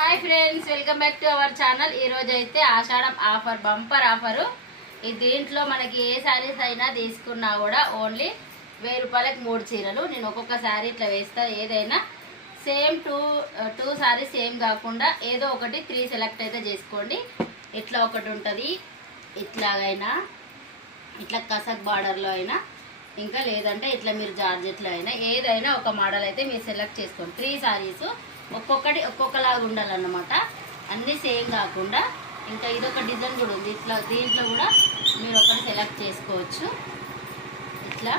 Hi friends, welcome back to our channel. ఈరోజు అయితే ఆషాఢం offer, bumper offer. ఈ దీంట్లో మనకి ఏ శారీస్ అయినా తీసుకున్నా కూడా ఓన్లీ 1000 రూపాయలకి 3 చీరలు. నేను ఒక్కొక్క శారీ ఇట్లా వేస్తా. ఏదైనా సేమ్ టూ శారీస్ సేమ్ కాకుండా ఏదో ఒకటి 3 సెలెక్ట్ అయితే చేసుకోండి. ఇట్లా ఒకటి ఉంటుంది, ఇట్లాగైనా ఇట్లా కసక్ బార్డర్లో అయినా, ఇంకా లేదంటే ఇట్లా మీరు జార్జెట్లో అయినా ఏదైనా ఒక మోడల్ అయితే మీరు సెలెక్ట్ చేసుకోండి. 3 శారీస్ ఒక్కొక్కటి ఒక్కొక్కలాగా ఉండాలన్నమాట, అన్నీ సేమ్ కాకుండా. ఇంకా ఇదొక డిజైన్ కూడా ఉంది, ఇట్లా దీంట్లో కూడా మీరు ఒకటి సెలెక్ట్ చేసుకోవచ్చు. ఇట్లా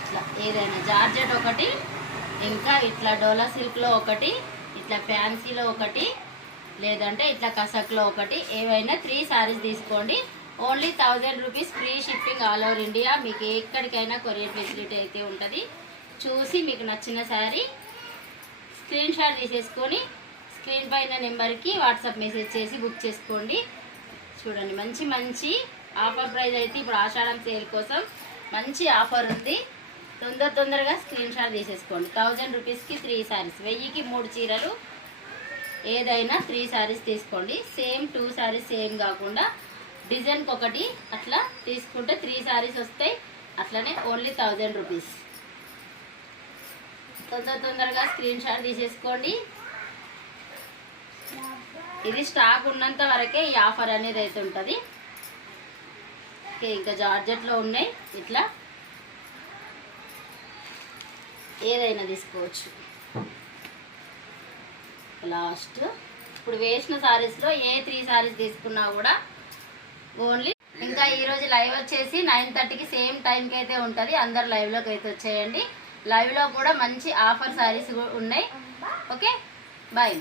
ఇట్లా ఏదైనా జార్జెట్ ఒకటి, ఇంకా ఇట్లా డోలా సిల్క్లో ఒకటి, ఇట్లా ఫ్యాన్సీలో ఒకటి, లేదంటే ఇట్లా కసక్లో ఒకటి, ఏవైనా 3 శారీస్ తీసుకోండి. Only 1000 rupees, free shipping all over India. మీకు ఎక్కడికైనా కొరియర్ ఫెసిలిటీ అయితే ఉంటుంది. చూసి మీకు నచ్చిన శారీ స్క్రీన్ షాట్ తీసేసుకొని స్క్రీన్ పైన నెంబర్కి వాట్సాప్ మెసేజ్ చేసి బుక్ చేసుకోండి. చూడండి, మంచి మంచి ఆఫర్ ప్రైస్ అయితే ఇప్పుడు ఆషాఢం సేల్ కోసం మంచి ఆఫర్ ఉంది. తొందరగా స్క్రీన్ షాట్ తీసేసుకోండి. 1000 రూపీస్కి 3 శారీస్, 1000కి 3 చీరలు. ఏదైనా 3 శారీస్ తీసుకోండి. సేమ్ 2 శారీస్ సేమ్ కాకుండా డిజైన్కి ఒకటి అట్లా తీసుకుంటే 3 శారీస్ వస్తాయి. అట్లనే ఓన్లీ 1000 రూపీస్. తొందరగా స్క్రీన్ షాట్ తీసేసుకోండి. ఇది స్టాక్ ఉన్నంత వరకే ఈ ఆఫర్ అనేది అయితే ఉంటుంది. ఇంకా జార్జెట్లో ఉన్నాయి, ఇట్లా ఏదైనా తీసుకోవచ్చు. లాస్ట్ ఇప్పుడు వేసిన శారీస్లో ఏ 3 శారీస్ తీసుకున్నా కూడా ఓన్లీ. ఇంకా ఈరోజు లైవ్ వచ్చేసి 9:30కి సేమ్ టైంకి అయితే ఉంటుంది. అందరు లైవ్లోకి అయితే వచ్చేయండి. లైవ్లో కూడా మంచి ఆఫర్ శారీస్ ఉన్నాయి. Okay, bye.